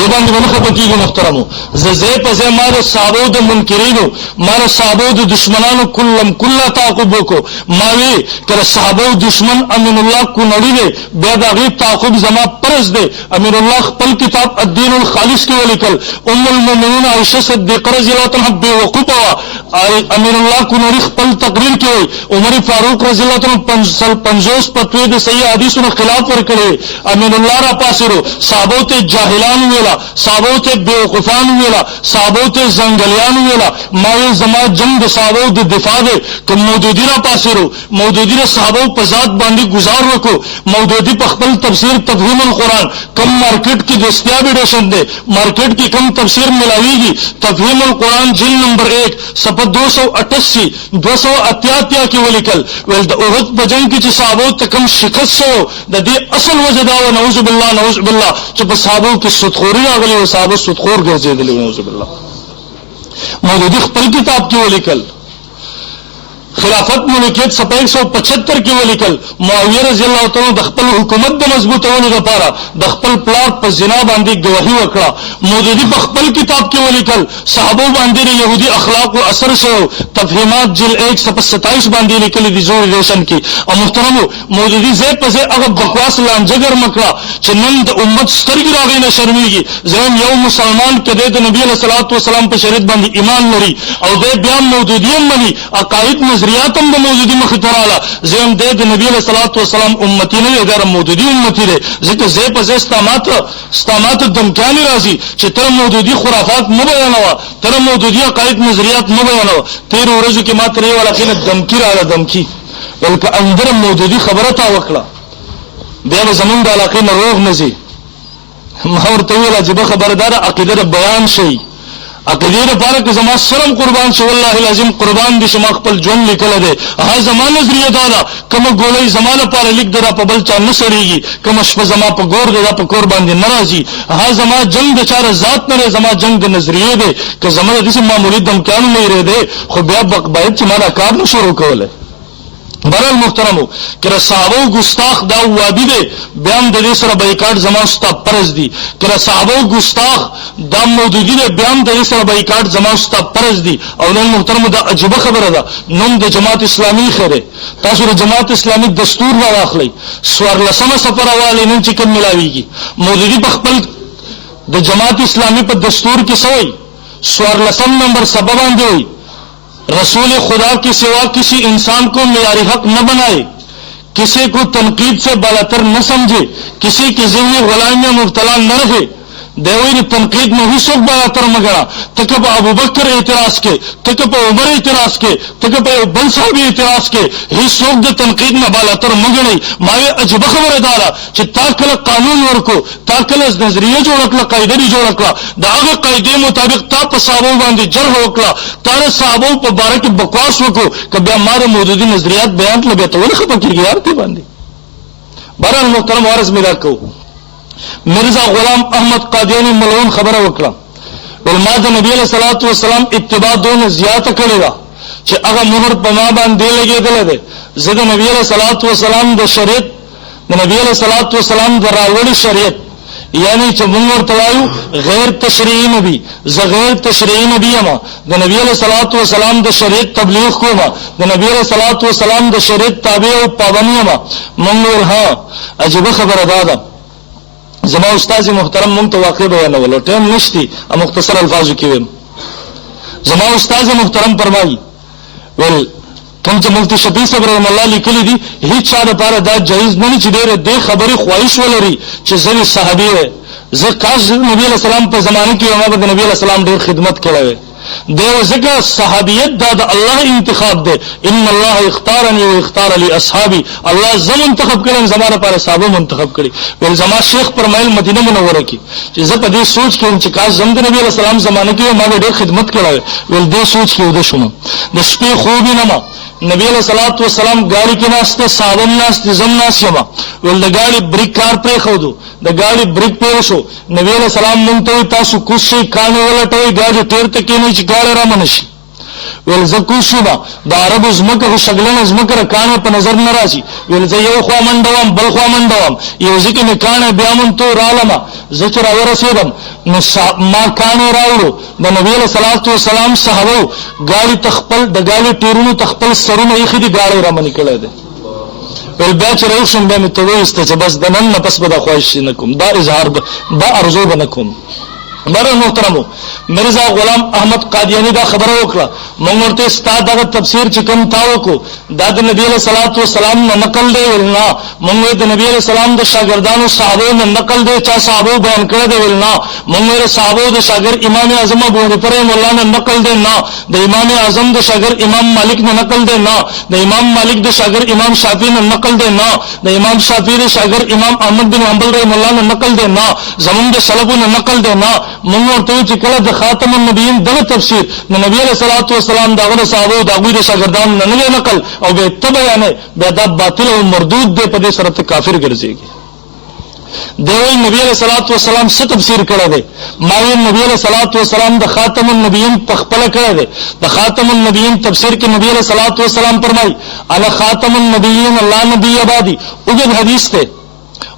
دې باندې ونه خبر کیږي محترمو. زه په ځای مال صحابه د منکرینو مال صحابه د دشمنانو کله تعقب وکړو. ما وی کړه صحابه دشمن امین الله کو نړی دی بیا دا غي تعقب زما پرز دی. امین الله خپل کتاب الدین الخالص کې ولیکل ام المؤمنین عائشہ صدیقہ رضی الله عنها به وقوفه امین الله کو نړی خپل تقریر کې عمر فاروق رضی الله عنه 50 فتوی د صحیح حدیثونو خلاف ورکړي. امین الله را پاسرو صحابه ته جاهلان ویلا صحابه ته بیوقوفان ویلا صحابه ته زنګلیان ویلا. ما زما جنگ د صحابه د دفاع ده کوم مودودی را پاسرو مودودی د صحابه په ذات باندې گزار وکړو. مودودی په خپل تفسیر تفهیم القرآن کم مارکیټ کې دستیاب ایډیشن ده مارکیټ کې کم تفسیر ملاویږي. تفهیم القرآن جلد نمبر 1 صفحه 288 288 کې ولیکل ول د احد په جنگ کې چې صحابه ته کم شکست شو د دې اصل وجه دا و نعوذ بالله چې په صحابه کې سودخوري راغلي او صحابه سودخور ګرځېدل نعوذ بالله. مولوی خپل کتاب کې ولیکل خلافت ملکیت صفحه 175 کې ولیکل معاویه رضی الله تعالی د خپل حکومت د مضبوطولو لپاره د خپل پلار په زنا باندې گواهی وکړه. مولوی په خپل کتاب کې ولیکل صحابه باندې يهودي اخلاق او اثر شو. تفهیمات جلد 1 صفحه 27 باندې لیکل دي زوړ روشن کې. او محترمو مولوی زه په زه هغه بکواس لانجګر مکړه چې نن د امت سترګې راغی نه شرمېږي. زم یو مسلمان کده د نبی صلی الله علیه وسلم په شریعت باندې ایمان لري او د بیا مودودیت مني عقاید نظریاتم د مودودی مخ تراله زم د نبی صلی الله علیه وسلم امتی نه غیر مودودی امتی ده. ځکه زه په زه استامات دمکانی راځي چې تر مودودی خرافات نه بیانوا تر مودودی عقاید نظریات نه بیانوا. تیر ورځو کې ما ترې ولا کینه دمکی رااله دمکی ولکه اندر مودودی خبره تا وکړه بیا زمون د علاقې نه روغ نزي. ما ورته ویل چې به خبردار عقیده بیان شي عقیده لپاره که زما سرم قربان شو والله العظیم قربان دي شما خپل ژوند لیکل دي. ها زما نظریه دا ده کوم ګولې زما لپاره لیک درا په بل چا نه سړيږي کوم شپه زما په ګور ده په کور باندې ناراضي. ها زما جنگ د چار ذات نه زما جنگ د نظریه ده که زما د دې معمولی دمکان نه لري ده خو بیا باید چې ما دا کار نه شروع کوله. برال محترمو کړه صحابه ګستاخ دا وابي دي بیان د دې سره بایکاټ زما ستا پرز دي. کړه صحابه ګستاخ دا مودودی دي بیان د دې سره بایکاټ زما ستا پرز دي. او نن محترمو دا عجيبه خبره ده نوم د جماعت اسلامي خره تاسو د جماعت اسلامي دستور نه واخلئ سوار لسمه سفر حواله نن چې کوم ملاويږي مودودی په خپل د جماعت اسلامي په دستور کې سوی سوار لسم نمبر سبب باندې وي رسول خدا کے سوا کسی انسان کو معیاری حق نہ بنائے کسی کو تنقید سے بالاتر نہ سمجھے کسی کی ذہنی غلامی میں مبتلا نہ رہے. دیوی تنقید میں ہی سب بالاتر مگڑا تک پہ ابو بکر اعتراض کے تک پہ عمر اعتراض کے تک پہ بن صاحب اعتراض کے ہی سوک د تنقید میں بالاتر مگڑی. ماوی عجب خبر دارا چې تاکل قانون ورکو تاکل نظریه جوړ کړه قاعده جوړ کړه دا هغه قاعده مطابق تا په صحابه باندې جرح وکړه تا صحابه په باره کې بکواس وکړو کبه ماره مودودی نظریات بیان کړه به ته ولې خبر کیږي یار ته باندې. بهرحال محترم وارث میرا کو مرزا غلام احمد قادیانی ملعون خبره وکړه ولما د نبی صلی الله علیه وسلم اتباع دون زیات کړی دا چې هغه مهر په ما باندې لګیدل دی. زه د نبی صلی الله علیه وسلم د شریعت د نبی صلی الله علیه وسلم د راوړی شریعت یعنی چې موږ ورته وایو غیر تشریعي نبی زه غیر تشریعي نبی یم د نبی صلی الله علیه وسلم د شریعت تبلیغ کوم د نبی صلی الله علیه وسلم د شریعت تابع او پابند یم. موږ ها عجیب خبره ده زما استاد محترم مونږ ته واقع بیانولو ټیم نشتی مختصر الفاظو کې ویم. زما استاد محترم فرمایي ول کوم چې مفتی شفیع صاحب رحم الله لیکلي دي هیڅ چا لپاره دا جایز نه چې ډېر د خبرې خواهش ولري چې زه صحابي زه کاش نبی علیہ السلام په زمانه کې ما د نبی علیہ السلام ډېر خدمت کړی دیو ځکه صحابیت دا د الله انتخاب دی. ان الله اختارني واختار لي اصحابي الله زم منتخب کړم زماره پر صحابه منتخب کړي. ول زما شیخ فرمایل مدینه منوره کې چې زه په دې سوچ کې چې کاش زم د نبی علیہ السلام زمانه کې ما ډېر خدمت کړی ول دې سوچ کې ودا شوم د شپې خوب نه ما نبی علیہ الصلوۃ والسلام گاڑی کې ناشته صحابه ناشته زم ناشما ول د گاڑی بریک کار پرې خودو د گاڑی بریک پرې شو نبی علیہ السلام مونږ ته تاسو کوشش کانه ولټوي گاڑی ټیر ته کې نه چې گاڑی را منشي ویل زه کوشما د عربو زمکه شګلنه زمکه کانه په نظر ناراضي ویل زه یو خوا منډوم بل خوا منډوم یو ځکه نه کانه بیا مون تو رالما زه تر ورسېدم نو ما کانه راوړو د نبی له صلوات و سلام صحابه غاړي تخپل د غاړي ټیرونو تخپل سرونه یې خدي غاړي را منی کړه ده ول بیا چې روشم به مې ته وسته چې بس د نن نه پس به د خواهش نه کوم دا اظهار دا ارزو به نه کوم بر محترمو مرزا غلام احمد قادیانی دا خبره وکړه موږ ورته ستاسو دغه تفسیر چې کوم تاو کو دا د نبی له صلوات و سلام نه نقل دی ولنا موږ د نبی له سلام د شاګردانو صحابه نه نقل دی چا صحابه بیان کړی دی ولنا موږ صحابه د شاګرد امام اعظم ابو حنیفه مولا نه نقل دی نه د امام اعظم د شاګرد امام مالک نه نقل دی نه د امام مالک د شاګرد امام شافعی نه نقل دی نه د امام شافعی د شاګرد امام احمد بن حنبل رحم الله نه نقل دی نه زمون د سلفو نه نقل دی نه موږ ورته چې کله د خاتم النبیین دغه تفسیر د نبی علیہ الصلوۃ والسلام دغه صحابه دغه د شاګردانو نه نقل او به تبیانه به دا باطل او مردود دی په دې سره ته کافر ګرځيږي دوی نبی علیہ الصلوۃ والسلام څه تفسیر کړی دی ماوی نبی علیہ الصلوۃ والسلام د خاتم النبیین په خپل کړی دی د خاتم النبیین تفسیر کې نبی علیہ الصلوۃ والسلام فرمایي انا خاتم النبیین لا نبی بعدی وګد حدیث ته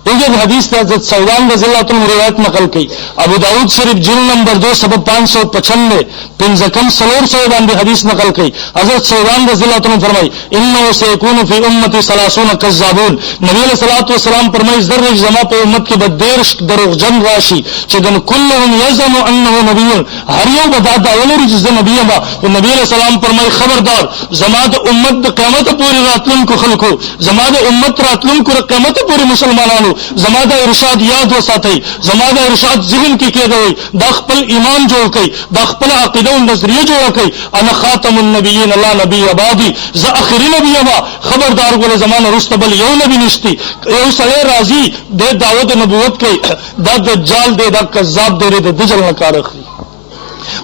وجد حدیث ته حضرت ثوبان رضی اللہ عنہ روایت نقل کی ابو داؤد شریف جلد نمبر 2 صفحہ 595 پنځکم سلور سو باندې حدیث نقل کی حضرت ثوبان رضی اللہ عنہ فرمای انه سيكون في امتي 30 كذابون نبی علیہ الصلوۃ والسلام فرمای ذره جما په امت کې بدیر دروغجن راشي چې دن كلهم يزعم انه نبي هر یو بدا دا ولري چې نبی ما او نبی علیہ السلام فرمای خبردار زما د امت د قیامت پورې راتلونکو خلکو زما د امت راتلونکو قیامت پورې مسلمانانو زما د ارشاد یاد وساتئ زما د ارشاد ذهن کې کېږي د خپل ایمان جوړ کړئ د خپل عقیده او نظریه جوړ کړئ انا خاتم النبیین لا نبی بعدی ز اخری نبی ما خبردار ګل زمانه رستبل یو نبی نشتی یو سره راضی د دعوت نبوت کوي د دجال دی د کذاب دی د دجل نه کار اخلي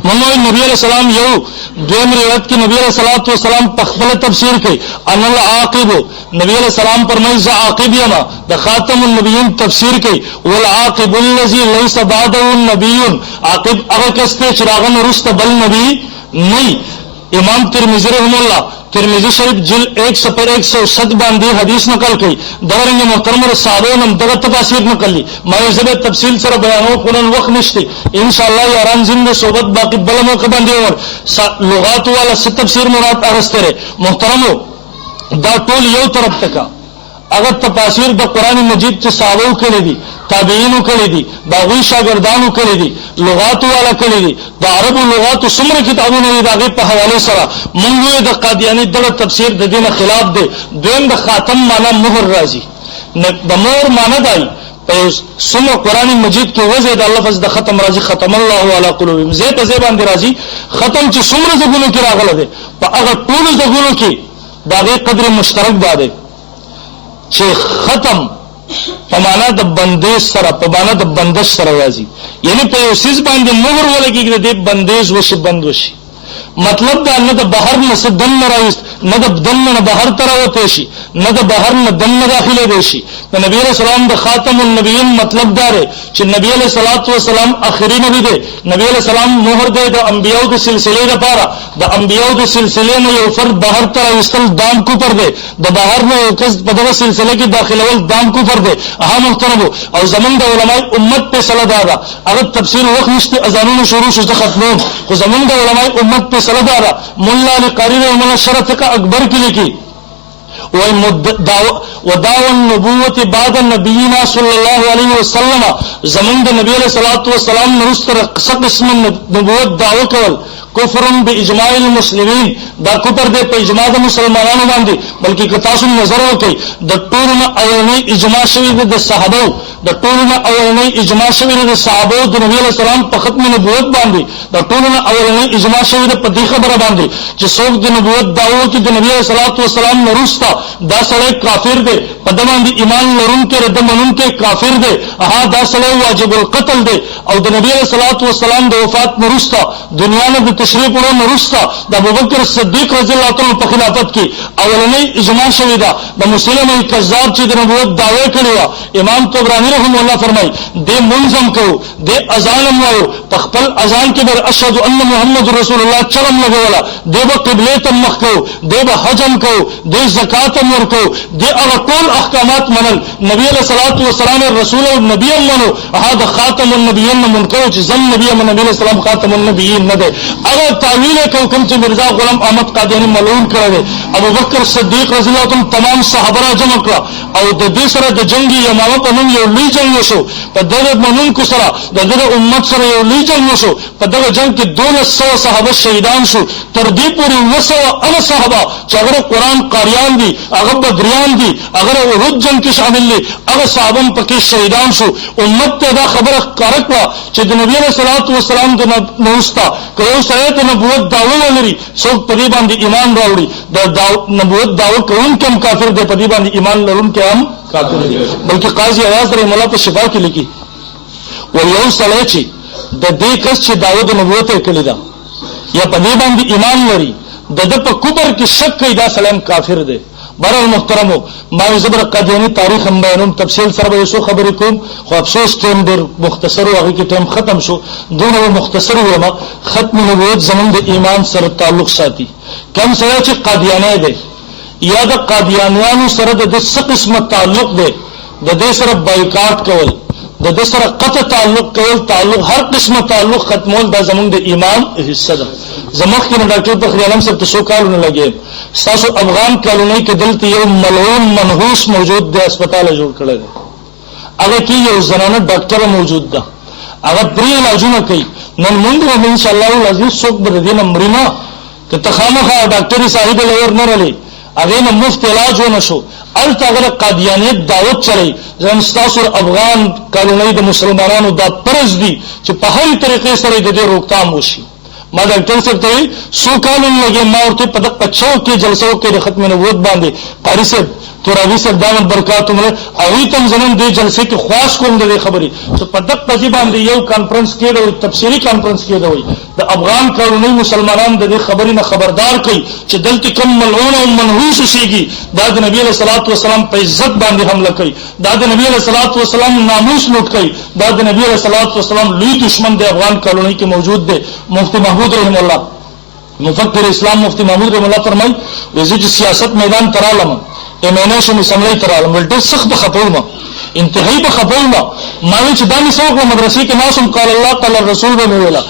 منوی نبی علیہ السلام یو دویم روایت کې نبی علیہ الصلوۃ والسلام په خپل تفسیر کوي ان العاقب نبی علیہ السلام فرمایي ز عاقب یما د خاتم النبیین تفسیر کوي والعاقب الذي ليس بعده النبي عاقب هغه کسته چې راغن رست بل نبی نه امام ترمذی رحم الله ترمذی شریف جلد 100 باندې حدیث نقل کړي درنګ محترم صحابه نن دغه تفسیر نقل لي مې زبر تفصیل سره بیانو کولن وخت نشته ان شاء الله یاران زنده صحبت باقی بل مو کې باندې اور لغات والا تفسیر مراد ارستره محترمو دا ټول یو طرف تکا اگر تفاسیر د قران مجید چې صحابه کړي دي تابعینو کړي دي باغوی شاګردانو کړي دي لغات والا کړي دي د عربو لغات څومره کتابونه دي دغه په حواله سره مونږ د قادیانی دغه تفسیر د دین خلاف دی دویم د خاتم معنا مهر راځي د مهر معنا دی په سمو قران مجید کې وځي د لفظ د ختم راځي ختم الله علی قلوبهم زه په زبان دی راځي ختم چې څومره زګونو کې راغله ده په هغه ټول زګونو کې دغه قدر مشترک ده چې ختم په معنا د بندیز سره په معنا د بندش سره راځي یعنی په یو سیس باندې مهر ولګي د بندیز وشي بند وشي مطلب دا نه د بهر نه سدن راوست نه د دن نه بهر تر وته شي نه د بهر نه دن داخله دی شي د نبی رسول الله د خاتم النبیین مطلب دا دی چې نبی علیہ الصلوۃ والسلام اخری نبی دی نبی علیہ السلام مهر دی د انبیانو د سلسله لپاره د انبیانو د سلسله نه یو فرد بهر تر وستل دام کو پر دی د بهر نه کس په دغه سلسله کې داخله ول دام کو پر دی اهم محترم او زمون د علماء امت په صلی الله علیه هغه تفسیر وخت نشته اذانونو شروع شو ختمون خو زمون د علماء امت په سلدارا مولا لقاری رحمه شرف کا اکبر کی لکھی وداو النبوت بعد نبینا صلی اللہ علیہ وسلم زمون د نبی علیہ الصلوۃ والسلام نرستر قسم نبوت دعوه کول کفر باجماع المسلمین دا کفر دے په اجماع د مسلمانانو باندې بلکې که تاسو نظر وکړئ د ټولو اولنی اجماع شوی د صحابه د ټولو اولنی اجماع شوی د صحابه د نبی علیہ السلام په ختم نبوت باندې د ټولو اولنی اجماع شوی د په دې خبره باندې چې څوک د نبوت دعوه کوي د نبی علیہ الصلوۃ والسلام نرستا دا سړی کافر دی په د باندې ایمان لرونکي رد منونکي کافر دی دا سړی واجب القتل دی او د نبی علیہ الصلوۃ والسلام د وفات نرستا دنیا نه د تشریف وړو نه وروسته د ابوبکر صدیق رضی الله تعالی په خلافت کې اولنۍ اجماع شوې ده د مسلمه کذاب چې د نبوت دعوی کړی و. امام طبرانی رحمه الله فرمایي د منظم کو د اذان وایو په خپل اذان کې بر اشهد ان محمد رسول الله چرم لګولا د قبله ته مخ کو د حجم کو د زکات ور کو د ټول احکامات منل نبی علیہ الصلوۃ والسلام رسول او نبی منو هذا خاتم النبیین منکو چې زم نبی نبی علیہ السلام خاتم النبیین نه ده. هغه تعویل کوم چې مرزا غلام احمد قادیانی ملعون کړی ابو بکر صدیق رضی الله عنه تمام صحابه را جمع کړ او د دې سره د جنگي یمامه په نوم یو لوی جنگ وشو په دغه منونکو سره د امت سره یو لوی جنگ وشو. په دغه جنگ کې 1200 صحابه شهیدان شو تر دې پورې 900 صحابه چې هغه قرآن قاریان دي هغه بدریان دي هغه احد جنگ کې شامل دي هغه صحابه پکې شهیدان شو. امت ته دا خبره کارکړه چې د نبی صلی الله علیه وسلم د نوستا کوم سره د نبوت دعوه ولري څوک په دې باندې ایمان راوړي د نبوت دعوه کوم کم کافر دی په دې باندې ایمان لرونکي هم کافر دي. بلکې قاضي اعظم رحمه الله په شفا کې لیکي و یو سړی چې د دې کس چې دعوه د نبوت یې کړې ده یا په دې باندې ایمان لري د په کفر کې شک کوي دا سلام کافر دی. برال محترمو ما زبر قادیانی تاریخ هم بیانوم تفصیل سره به څو خبرې کوم خو افسوس ټیم ډېر مختصر او هغه کې ټیم ختم شو دونه مختصر وم. ختم نبوت زمون د ایمان سره تعلق ساتي کوم سره چې قادیانی دی یا د قادیانیانو سره د څه قسمه تعلق دی د دې سره بایکاټ کول د دې سره قطع تعلق کول تعلق هر قسمه تعلق ختمول دا زمون د ایمان حصہ ده. زموږ کې ډاکټر فخری عالم صاحب تاسو کارونه لګي تاسو افغان کالونی کې دلته یو ملعون منحوس موجود دی هسپتال جوړ کړی دی هغه کې یو زنانه ډاکټر موجود ده هغه پری علاجونه کوي نن موږ ان شاء الله العزیز څوک بر دې نمبرنا که تخامخه ډاکټري صاحب لور نه رلي هغه نه مفت علاج ونه شو الته هغه قادیانیت دعوت چلی ځم تاسو افغان کالونی د مسلمانانو دا پرز دي چې په هر طریقې سره د دې روکتام وشي. ما ډاکټر صاحب ته سو کالون لګي ما ورته په دغه چو کې جلسو کې د ختم نبوت باندې قاری صاحب تورابی صاحب دامن برکات عمر هغه تم زمون د جلسې کې خاص کوم د خبرې چې په دغه پځي باندې یو کانفرنس کې د تفسیری کانفرنس کې دی د افغان کالونی مسلمانان د خبرې نه خبردار کړي چې دلته کوم ملعون او منحوس شيږي دا د نبی صلی الله علیه وسلم په عزت باندې حمله کوي دا د نبی صلی الله علیه وسلم ناموس لوټ کوي دا د نبی صلی الله علیه وسلم لوی دشمن د افغان کالونی کې موجود دی. مفتی محمود رحم الله مفکر اسلام مفتی محمود رحم الله فرمایي وزید سیاست میدان ترالم امنه شو مسملې ترالم ولډ سخت خپوم انتهایی به خپوم ما چې دامي څوک مدرسې کې ناسم قال الله قال الرسول به ویلا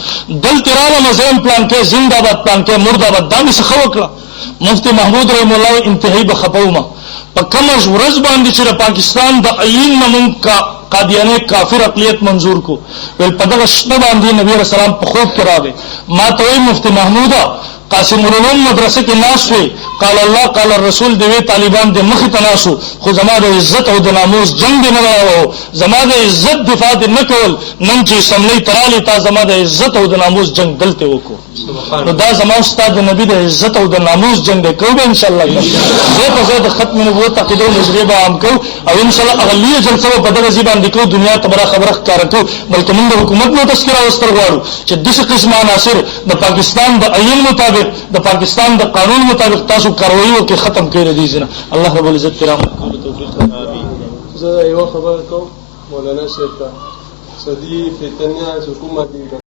دل ترالم زم پلان کې زنده‌باد پلان کې مرده‌باد دامي څه وکړه. مفتی محمود رحم الله انتهایی به خپوم په کومه ورځ باندې چې پاکستان د عین نمون کا قادیانی کافر اقلیت منظور کو ول په دغه شپه باندې نبی رسول الله په خوب کې راغی ما ته مفتی محمودا قاسم العلوم مدرسه کې ناس وي قال الله قال الرسول دی طالبان د مخ تناسو خو زما د عزت او د ناموس جنگ نه راو زما د عزت دفاع نه کول نن چې سملې تراله تا زما د عزت او د ناموس جنگ دلته وکړو نو دا زما استاد نبی د عزت او د ناموس جنگ کوو ان شاء الله زه په زه د ختم نبوت عقیده او نظریه به عام کو او ان شاء الله اغلیه جلسه په دغه ځبان د کو دنیا ته بره خبره ښکار کو بلکې موږ د حکومت نو تذکرہ واستر غواړو چې دغه قسمه عناصر د پاکستان د عین مطابق د پاکستان د قانون مطابق تاسو کاروایی او کې ختم کړئ دي ځنه الله رب العزت کرام توفیق امين. زه یو خبر کوم مولانا شیخ صدی فتنه حکومت